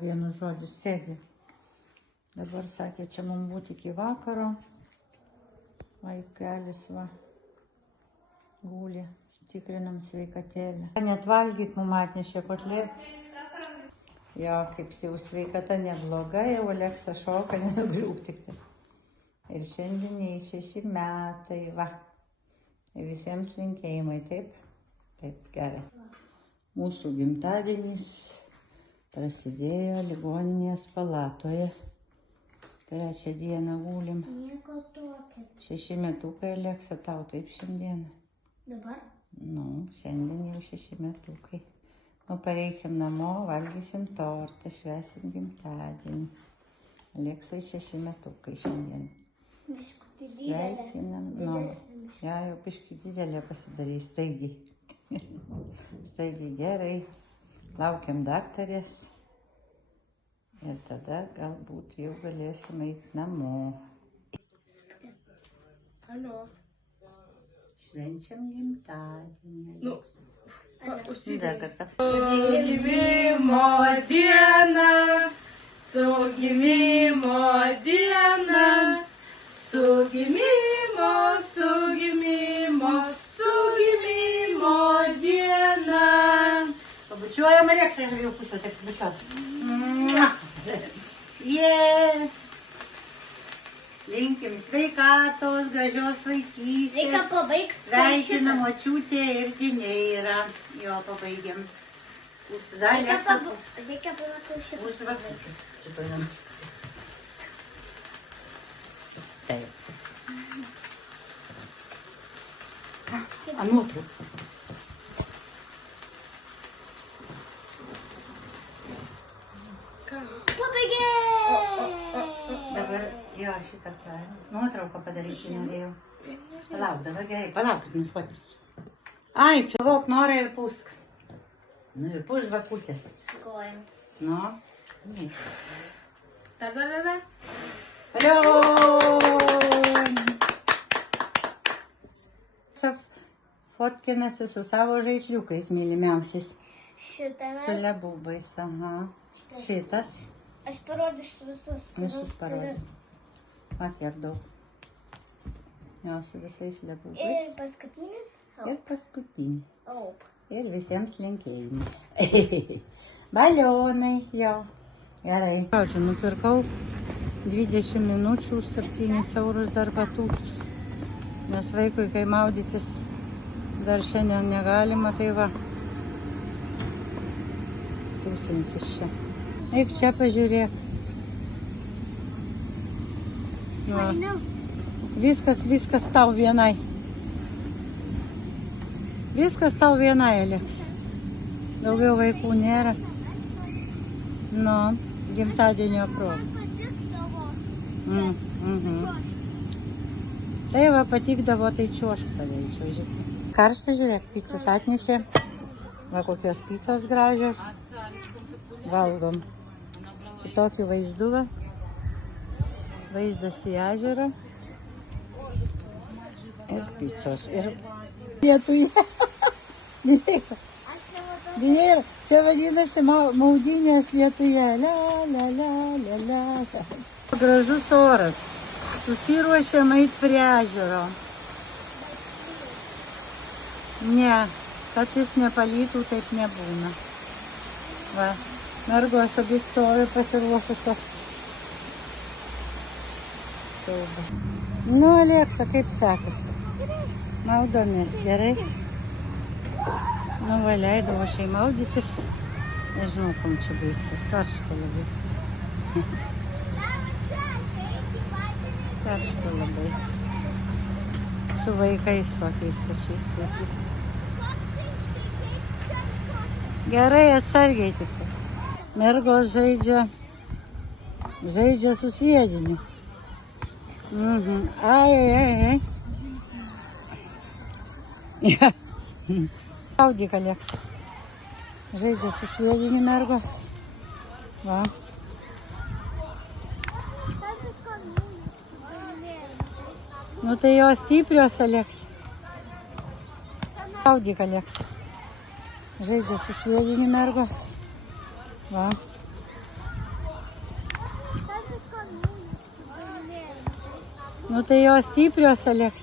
vienu žodžiu, sėdi. Dabar sakė, čia mums būti iki vakaro. Vaikelis va guli, tikrinam sveikatėlę. Net valgyt mums atnešė kotlėtų. Jo, kaip jau sveikata nebloga, jau Aleksa šoka, nenugriūk tik. Ir šiandien 6 metai, va. Ir visiems linkėjimai, taip? Taip, gerai. Mūsų gimtadienis prasidėjo ligoninės palatoje. 3 dieną gulim. Nieko tokio. 6 metukai, Aleksa, tau taip šiandieną. Dabar? Nu, šiandien jau 6 metukai. Nu, pareisim namo, valgysim tortą, švęsim gimtadienį. Aleksai 6 metukai šiandien. Biškutį didelė. Sveikinam. Nu, ja, jau biškį didelė pasidarys, staigiai. Staigiai gerai. Laukiam daktarės. Ir tada galbūt jau galėsim eiti namo. Alio. Švenčiam gimtadienį. Nu, Dar kartą. Su gimimo diena, su gimimo diena, su gimimo, su gimimo, su gimimo diena. Pabučiuojam, Aleksai, aš jau pusę taip pabučiuot. Jee! Linkim sveikatos, gražios vaikystės. Reikia pabaigti. Sveikina močiutė ir Dineira. Jo, pabaigiam. Užsidar, Aleksa. Reikia pabaigti šitą. Užsivakyti. Čia paėdam. Taip. Nuotrauką. Pabaigė! Dabar, jo, šitą nuotrauką padaryti norėjau. Palauk, dabar gerai, palaukit, nuspuoti. Ai, filok, nori ir pusk. Nu ir puš žvakutės. Skojam. Nu. Dar. Alio! Fotkinasi su savo žaisliukais mylimiausiais. Šitame. Su lebubais, aha. Šitas. Aš parodysiu visus. Visus parodžiu. Va, kiek daug. Jo, su visais Ir lebubais. paskutinis. Ir paskutinis. Aup. Ir visiems linkėjimai. Balionai, jo. Gerai. Žodžiu, nupirkau 20 minučių už 7 eurus dar batūtus. Nes vaikui, kai maudytis dar šiandien negalima, tai va. Tūsinsis čia. Eik čia pažiūrėk. Va. Viskas tau vienai. Viskas tau vienai, Aleks. Daugiau vaikų nėra. Nu, gimtadienio proga. Tai va patikdavo, tai čiuošk tave išvažiuoti. Karštą žiūrėk, picas atnešė. Va kokios picos gražios. Valgom. Tokį vaizduvą. Vaizdas į ežerą. Ir picos. Ir lietuje. Dineira, čia vadinasi maudynės lietuje. La. Gražus oras. Susiruošėm eit prie ežero. Ne, kad jis nepalytų, taip nebūna. Va, mergos abi stovi pasiruošusios. Siauba. Nu, Aleksa, kaip sekasi? Maudomės, gerai? Nu, va, leidau aš jai maudytis. Nežinau, kam čia baigsis. Karšta labai. Karšta labai. Su vaikais tokiais pačiais taip. Gerai, atsargiai tik. Mergos žaidžia su sviediniu. Ai. Gaudyk, Aleksa. Žaidžia su sviediniu mergos. Va. Nu tai jos stiprios, Aleksa. Gaudyk, Aleksa. Žaidžia su sviediniu mergos. Va. Nu tai jos stiprios, Aleks.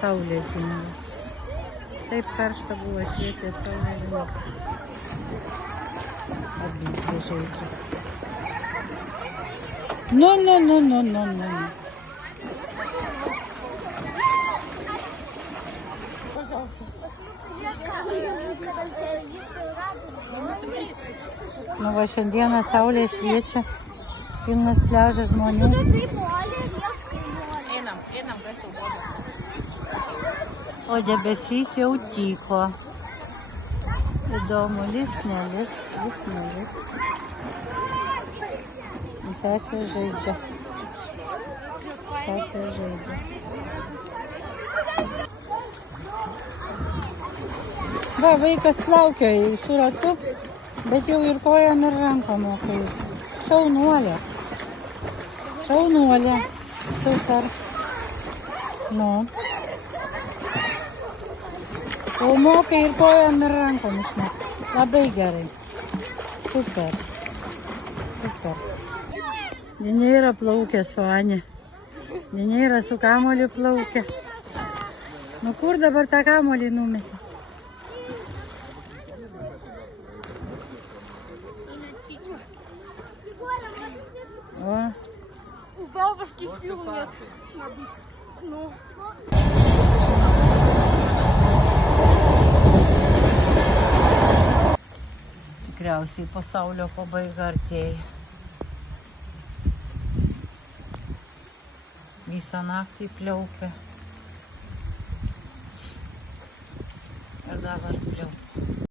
Saulė dingo. Taip karšta buvo, švietė saulė dingo. Abidvi žaidžia. Nu. Nu va, šiandieną saulė šviečia, pilnas pliažas žmonių. O debesys jau tyko. Įdomu, lis nelis. Sesė žaidžia. Va, vaikas plaukioja su ratu, bet jau ir kojam ir rankom mokai. Šaunuolė. Super. Nu. O mokai ir kojam ir rankom išmokti. Labai gerai. Super. Dinėra plaukė su Ani. Dinėra su kamoliu plaukė. Nu kur dabar tą kamolį numetė? O. Tikriausiai pasaulio pabaiga artėja. Visą naktį pliaupė. Ir dabar pliaupė.